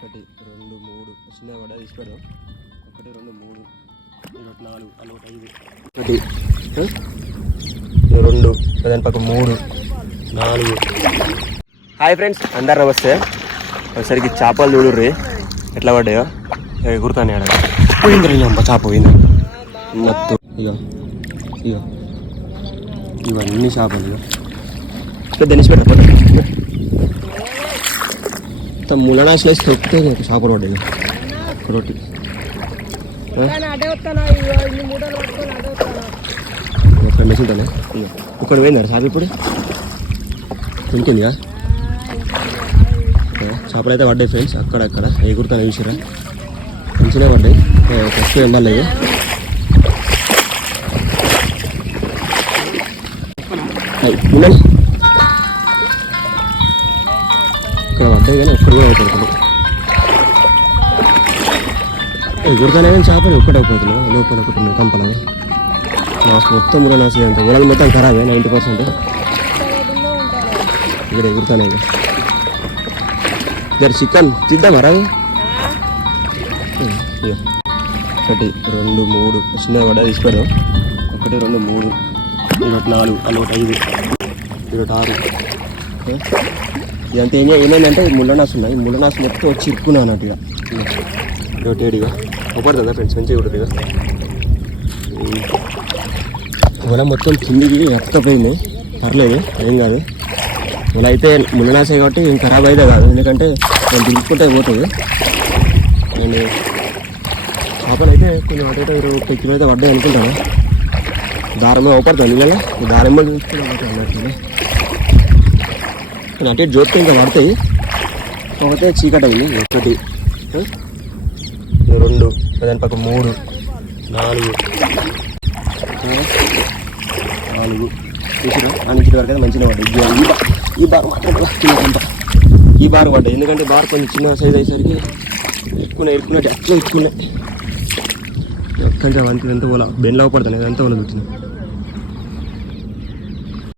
ఒకటి రెండు మూడు చిన్న వడ తీసి పెడదాం. ఒకటి రెండు మూడు ఒకటి నాలుగు అన్నొకటి ఐదు ఒకటి రెండు దాని పక్క మూడు నాలుగు. హాయ్ ఫ్రెండ్స్, అందరు నమస్తే. ఒకసారికి చేపలు చూడుర్రి ఎట్లా పడ్డాయో. ఎగురుతానే ఆడ పోయింది అమ్మ, చేప పోయింది మొత్తం. ఇక ఇక ఇవన్నీ చేపలు ఇక దినిసి పెట్ట మొత్తం ముళ్ళనాశలు వేసి తొక్కితే చేపలు పడ్డాయి. రొట్టి ఒక మెసింటానే ఇక్కడ పోయిందా చేప ఇప్పుడు ఇంకిందిగా. చేపలు అయితే పడ్డాయి ఫ్రెండ్స్, అక్కడక్కడ ఎగురుతాను చూసారా, మంచిగా పడ్డాయి. ఫస్ట్ ఎండాలి ఇక్కడ పడ్డాయి కానీ ఒక్కడు కూడా అయిపోతుంది. ఎగురుతానే కానీ చేపలు ఒక్కటే అయిపోతున్నాయి. లోపల ఒకటి కంపలాగా మొత్తం కూడా నాశనం అంత ఊళ్ళని మొత్తం ఖరాబే 90%. ఇక్కడ ఎగురుతానే జర చికెన్ తిద్దామా రాదు. ఒకటి రెండు మూడు చిన్న వడ తీసి పెడదాం. ఒకటి రెండు మూడు ఒకటి నాలుగు అన్నొకటి ఐదు ఒకటి ఆరు. ఇదంతా ఏమైందంటే ముళ్ళనాసు ఉన్నాయి. ముళ్ళనాసు మొత్తం వచ్చి ఇరుక్కున్నా అన్నట్టు. ఇక ఒకటి ఏడిగా ఒకపడుతుందా ఫ్రెండ్స్, మంచిగా ఉంటుంది. ఇక వల మొత్తం కిందికి ఎత్తపోయింది, పర్లేదు ఏం కాదు. వల అయితే ముళ్ళనాసే కాబట్టి ఏం ఖరాబ్ అయితే కాదు, ఎందుకంటే నేను దింపుకుంటే పోతుంది. అండ్ చేపలు అయితే కొంచెం అటు ఇటు 20 కిలో అయితే పడ్డాయి అనుకుంటాను. దారం అవపడుతుంది నీళ్ళలో, దారం చూసుకున్నాను అన్నట్టు. అటు ఇటు జోడితే ఇంకా పడతాయి, కాకపోతే చీకటి అయింది. ఒకటి రెండు దాని పక్క మూడు నాలుగు నాలుగు చూసినా అన్నింటి వరకు అయితే మంచిగా పడ్డాయి. ఈ బార్ మాత్రం కొంత ఈ బార్ పడ్డాయి, ఎందుకంటే బార్ కొంచెం చిన్న సైజ్ అయ్యేసరికి ఇరుక్కున్నాయి అట్లా ఇరుక్కున్నాయి. కొంచెం అంత ఎంత పోలా బెండ్లో పడుతుంది, ఎంత పోలా చూస్తున్నాయి.